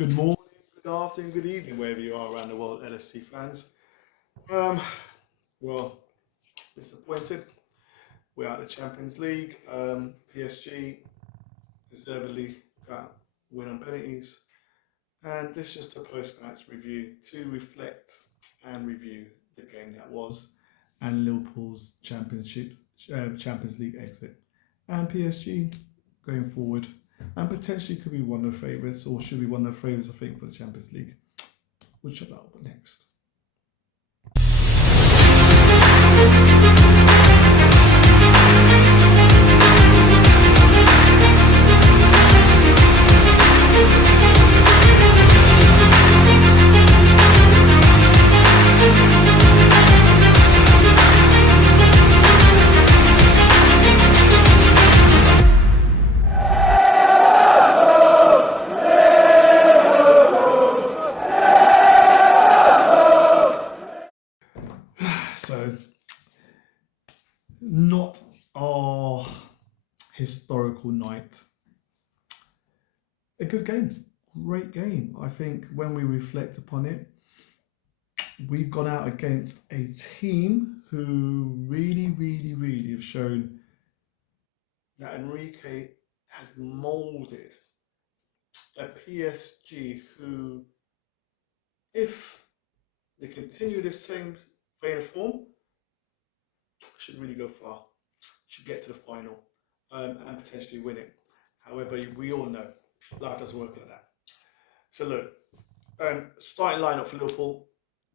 Good morning, good afternoon, good evening, wherever you are around the world, LFC fans. Um, well, disappointed. We're out of the Champions League. PSG deservedly got win on penalties. And this is just a post-match review to reflect and review the game that was and Liverpool's Champions League exit. And PSG going forward and potentially could be one of the favourites, or should be one of the favourites, I think, for the Champions League. We'll check that out next. So, not our historical night. A good game, great game. I think when we reflect upon it, we've gone out against a team who really have shown that Enrique has moulded a PSG who, if they continue the same vein of form, should really go far, should get to the final and potentially win it. However, we all know life doesn't work like that. So look, starting lineup for Liverpool,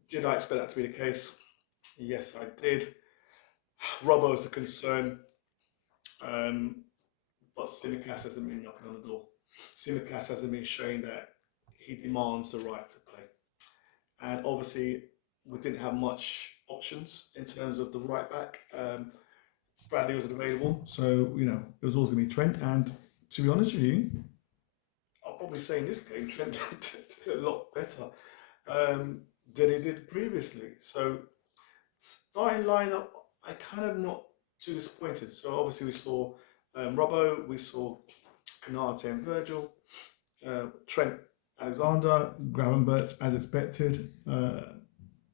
did I expect that to be the case? Yes, I did. Robbo's the concern, but Tsimikas hasn't been knocking on the door. Tsimikas hasn't been showing that he demands the right to play. And obviously, we didn't have much options in terms of the right back. Bradley wasn't available, so it was always going to be Trent. And to be honest with you, I'll probably say in this game, Trent did a lot better than he did previously. So starting lineup, I kind of not too disappointed. So obviously we saw Robbo, we saw Konate and Virgil, Trent Alexander, Gravenberch as expected.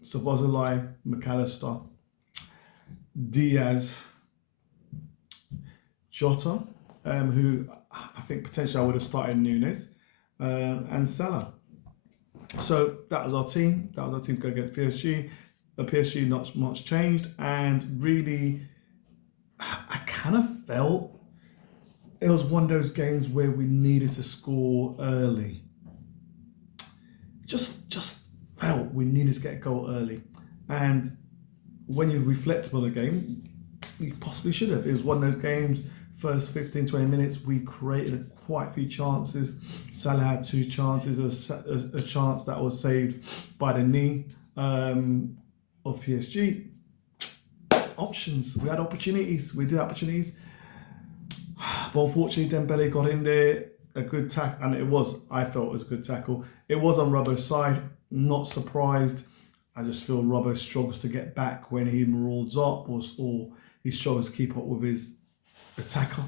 Szoboszlai, McAllister, Diaz, Jota, who I think potentially I would have started Nunes, and Salah. So that was our team. That was our team to go against PSG. PSG not much changed, and really, I kind of felt it was one of those games where we needed to score early. Just felt we needed to get a goal early. And when you reflect upon the game, we possibly should have. It was one of those games, first 15, 20 minutes, we created quite a few chances. Salah had 2 chances, a chance that was saved by the knee of PSG. Options, we had opportunities, we did opportunities. But unfortunately, Dembele got in there, a good tackle, and I felt it was a good tackle. It was on Robbo's side. Not surprised. I just feel Robbo struggles to get back when he marauders up, or he struggles to keep up with his attacker.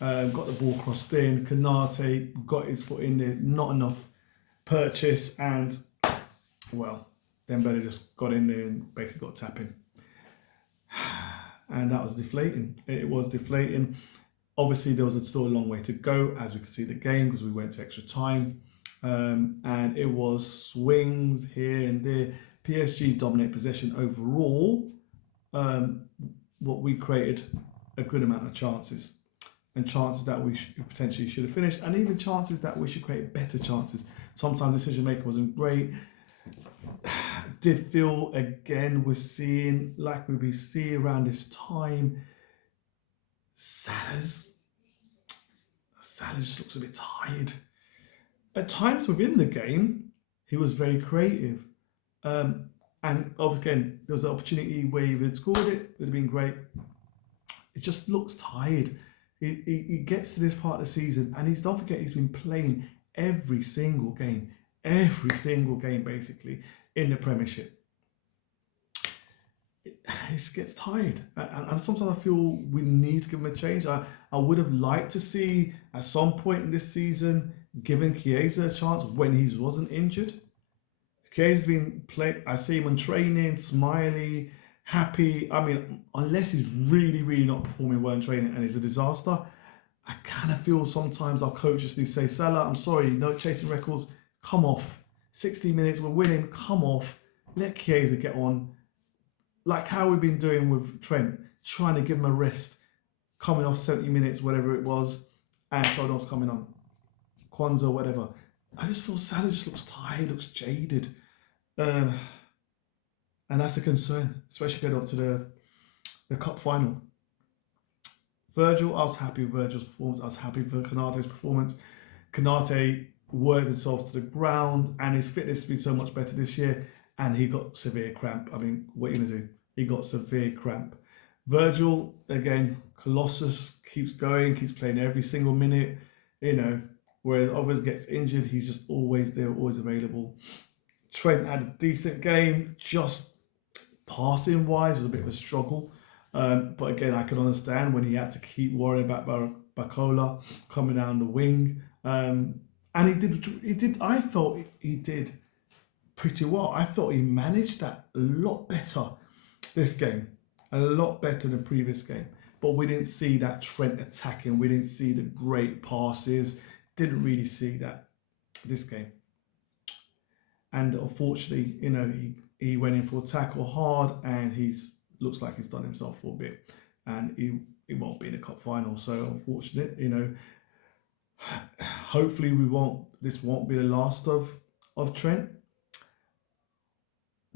Got the ball crossed in. Konate got his foot in there. Not enough purchase, and well, Dembele just got in there and basically got tapping. And that was deflating. It was deflating. Obviously, there was still a long way to go, as we could see the game, because we went to extra time. And it was swings here and there. PSG dominate possession overall. What we created a good amount of chances, and chances that we potentially should have finished, and even chances that we should create better chances. Sometimes decision making wasn't great. Did feel again we're seeing like we see around this time. Salah just looks a bit tired. At times within the game, he was very creative. And again, there was an opportunity where he had scored it would have been great. It just looks tired. He gets to this part of the season, and don't forget, he's been playing every single game basically in the Premiership. He just gets tired, and sometimes I feel we need to give him a change. I would have liked to see at some point in this season giving Chiesa a chance when he wasn't injured. Chiesa's been playing. I see him on training, smiley, happy. I mean, unless he's really, really not performing well in training and it's a disaster, I kind of feel sometimes our coaches need to say, Salah, I'm sorry, no chasing records, come off. 60 minutes, we're winning, come off. Let Chiesa get on. Like how we've been doing with Trent, trying to give him a rest, coming off 70 minutes, whatever it was, and someone else coming on. Kwanzaa, whatever. I just feel Salah just looks tired, looks jaded. And that's a concern, especially going up to the cup final. Virgil, I was happy with Virgil's performance. I was happy for Konaté's performance. Konaté worked himself to the ground and his fitness has been so much better this year, and he got severe cramp. I mean, what are you going to do? He got severe cramp. Virgil, again, Colossus keeps going, keeps playing every single minute, whereas others gets injured, he's just always there, always available. Trent had a decent game, just passing wise was a bit of a struggle. But again, I can understand when he had to keep worrying about Bacola coming down the wing. And he did. I felt he did pretty well. I thought he managed that a lot better this game, a lot better than the previous game. But we didn't see that Trent attacking. We didn't see the great passes. Didn't really see that this game. And unfortunately, he went in for a tackle hard, and looks like he's done himself for a bit, and he won't be in the cup final. So unfortunate, hopefully this won't be the last of Trent.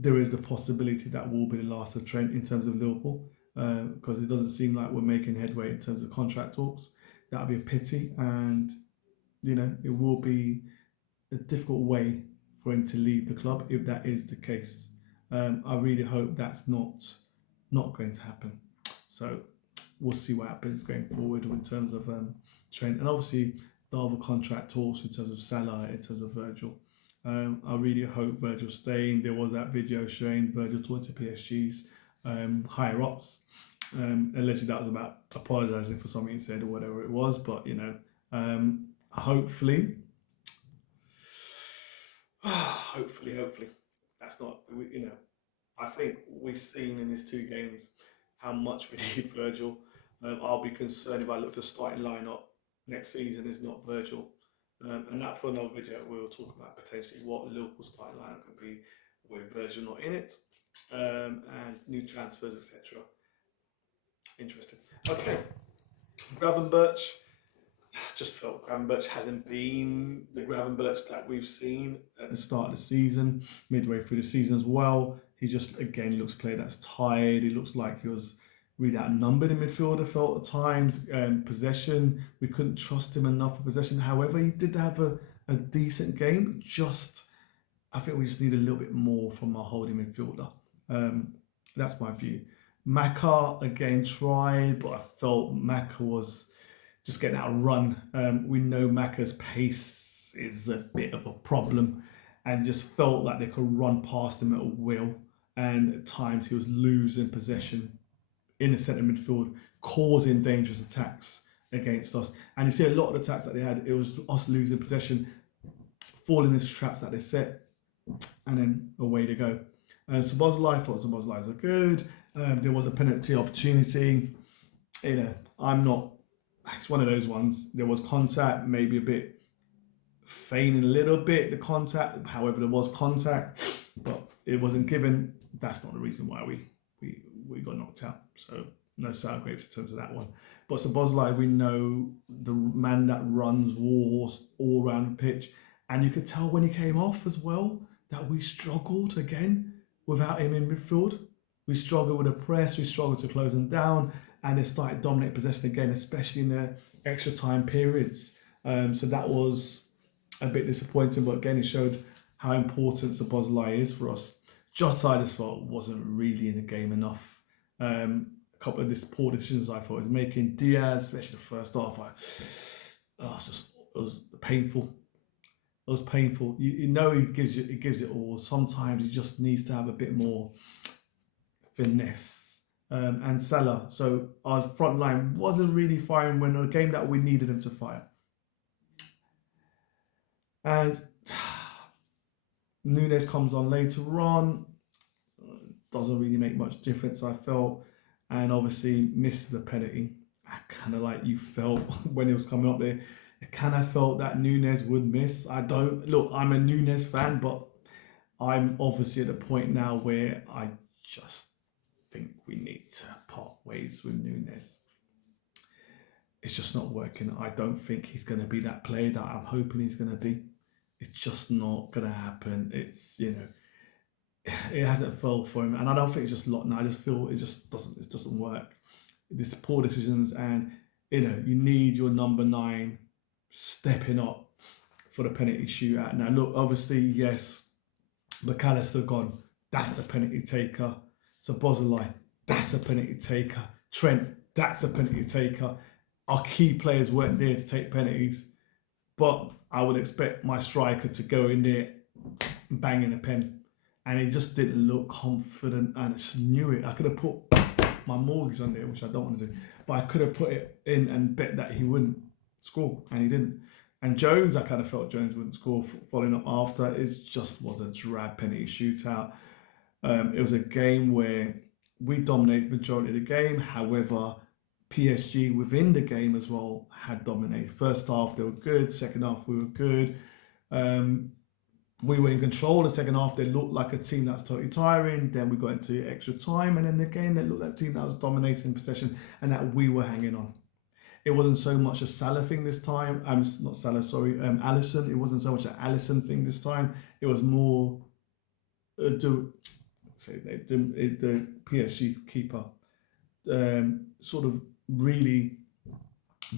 There is the possibility that will be the last of Trent in terms of Liverpool, because it doesn't seem like we're making headway in terms of contract talks. That would be a pity, and it will be a difficult way for him to leave the club if that is the case. I really hope that's not going to happen. So we'll see what happens going forward in terms of Trent, and obviously the other contract talks in terms of Salah, in terms of Virgil. I really hope Virgil's staying. There was that video showing Virgil talking to PSG's higher ups. Allegedly that was about apologising for something he said or whatever it was, but hopefully that's not, I think we've seen in these two games how much we need Virgil. I'll be concerned if I look to starting lineup next season is not Virgil. And that for another video, we'll talk about potentially what Liverpool's starting lineup could be with Virgil not in it, and new transfers, etc. Interesting. Okay, Gravenberch. Just felt Gravenberch hasn't been the Gravenberch that we've seen at the start of the season, midway through the season as well. He just, again, looks a player that's tired. He looks like he was really outnumbered in midfield, I felt at times. Possession, we couldn't trust him enough for possession. However, he did have a decent game. I think we just need a little bit more from our holding midfielder. That's my view. Maka, again, tried, but I felt Maka was just getting outrun. We know Maka's pace is a bit of a problem, and just felt like they could run past him at will. And at times he was losing possession in the centre midfield, causing dangerous attacks against us. And you see a lot of the attacks that they had, it was us losing possession, falling into traps that they set, and then away they go. Szoboszlai, I thought Szoboszlai was good. There was a penalty opportunity. It's one of those ones. There was contact, maybe a bit feigning a little bit the contact. However, there was contact, but it wasn't given. That's not the reason why we got knocked out. So no sour grapes in terms of that one. But Szoboszlai, we know the man that runs warhorse all around the pitch, and you could tell when he came off as well that we struggled again without him in midfield. We struggled with the press. We struggled to close them down. And they started dominating possession again, especially in the extra time periods. So that was a bit disappointing, but again, it showed how important Szoboszlai is for us. Jota, I just felt wasn't really in the game enough. A couple of poor decisions I thought he was making. Diaz, especially the first half, it was painful. It was painful. He gives it all. Sometimes he just needs to have a bit more finesse. And Salah. So our front line wasn't really firing when a game that we needed him to fire. And Nunes comes on later on, doesn't really make much difference, I felt, and obviously misses the penalty. I kind of like you felt when it was coming up there, I kind of felt that Nunes would miss. I don't, look, I'm a Nunes fan, but I'm obviously at a point now where I just think we need to part ways with Nunes. It's just not working. I don't think he's going to be that player that I'm hoping he's going to be. It's just not going to happen. It's, you know, it hasn't felt for him, and I don't think it's just lot. I just feel it doesn't work. This poor decisions, and you know, you need your number 9 stepping up for the penalty shootout. Now, look, obviously, yes, McAllister gone. That's a penalty taker. Szoboszlai, that's a penalty taker. Trent, that's a penalty taker. Our key players weren't there to take penalties, but I would expect my striker to go in there banging a pen, and he just didn't look confident, and I just knew it. I could have put my mortgage on there, which I don't want to do, but I could have put it in and bet that he wouldn't score, and he didn't. And Jones, I kind of felt Jones wouldn't score following up after. It just was a drab penalty shootout. It was a game where we dominated the majority of the game. However, PSG within the game as well had dominated. First half, they were good. Second half, we were good. We were in control. The second half, they looked like a team that's totally tiring. Then we got into extra time. And then again, they looked like a team that was dominating possession and that we were hanging on. It wasn't so much a Salah thing this time. Not Salah, sorry, Alisson. It wasn't so much an Alisson thing this time. It was more the PSG keeper sort of really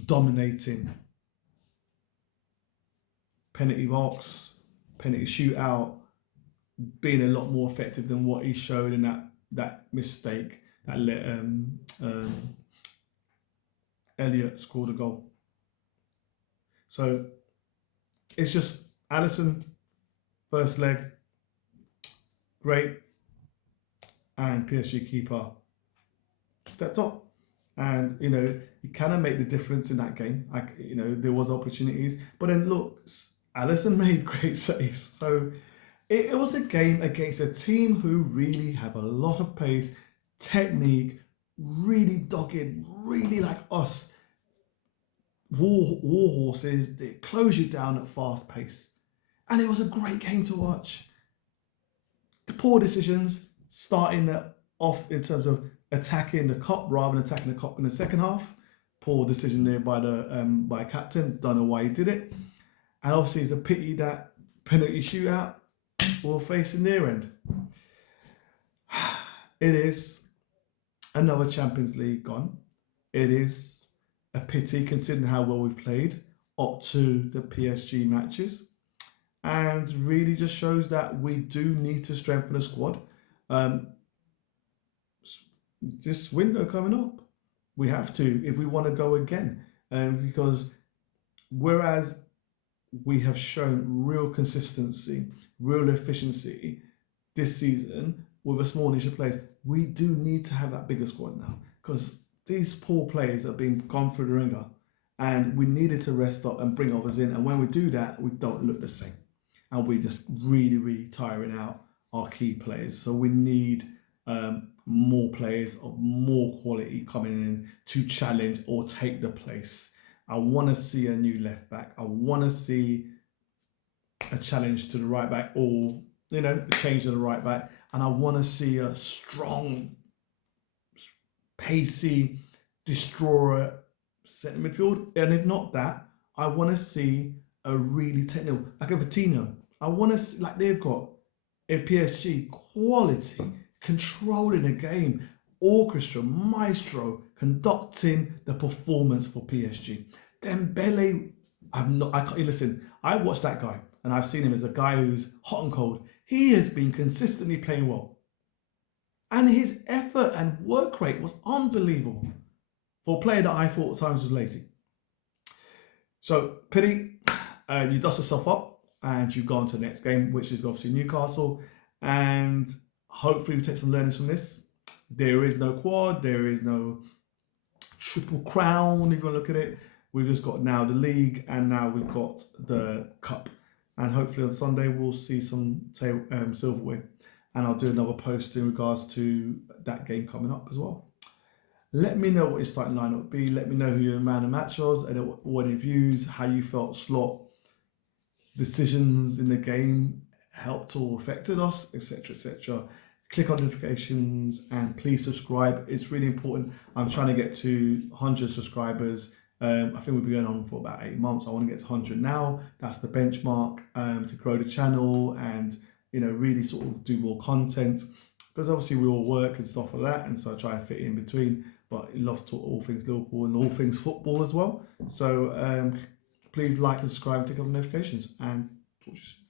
dominating penalty box, penalty shootout, being a lot more effective than what he showed in that mistake that let Elliott scored a goal. So it's just Alisson, first leg, great, and PSG keeper stepped up. And, you know, you kind of made the difference in that game. You know, there was opportunities. But then, look, Alisson made great saves. So it was a game against a team who really have a lot of pace, technique, really dogged, really like us. War horses, they close you down at fast pace. And it was a great game to watch. The poor decisions, starting off in terms of attacking the Kop rather than attacking the Kop in the second half. Poor decision there by captain. Don't know why he did it. And obviously it's a pity that penalty shootout will face in their end. It is another Champions League gone. It is a pity considering how well we've played up to the PSG matches. And really just shows that we do need to strengthen the squad. This window coming up, we have to if we want to go again, because whereas we have shown real consistency, real efficiency this season with a small niche of players, we do need to have that bigger squad now, because these poor players have been gone through the ringer, and we needed to rest up and bring others in. And when we do that, we don't look the same, and we're just really tiring out our key players. So we need more players of more quality coming in to challenge or take the place. I want to see a new left back. I want to see a challenge to the right back, or, you know, a change to the right back. And I want to see a strong, pacey destroyer centre midfield. And if not that, I want to see a really technical, like a Vitinho. I want to see, like they've got in PSG, quality, controlling the game, orchestra, maestro, conducting the performance for PSG. Dembele, listen, I watched that guy and I've seen him as a guy who's hot and cold. He has been consistently playing well. And his effort and work rate was unbelievable for a player that I thought at times was lazy. So, pity, you dust yourself up and you go on to the next game, which is obviously Newcastle. And hopefully we take some learnings from this. There is no quad, there is no triple crown, if you want to look at it. We've just got now the league, and now we've got the cup. and hopefully on Sunday we'll see some silverware, and I'll do another post in regards to that game coming up as well. Let me know what your starting lineup will be. Let me know who your man of match was, and what any views, how you felt slot decisions in the game helped or affected us, etc., etc. Click on notifications and please subscribe. It's really important. I'm trying to get to 100 subscribers. I think we'll be going on for about 8 months. I want to get to 100 now. That's the benchmark to grow the channel and really sort of do more content, because obviously we all work and stuff like that, and so I try and fit in between. But I love to talk all things Liverpool and all things football as well. So please like and subscribe and click on the notifications, and talk to you soon.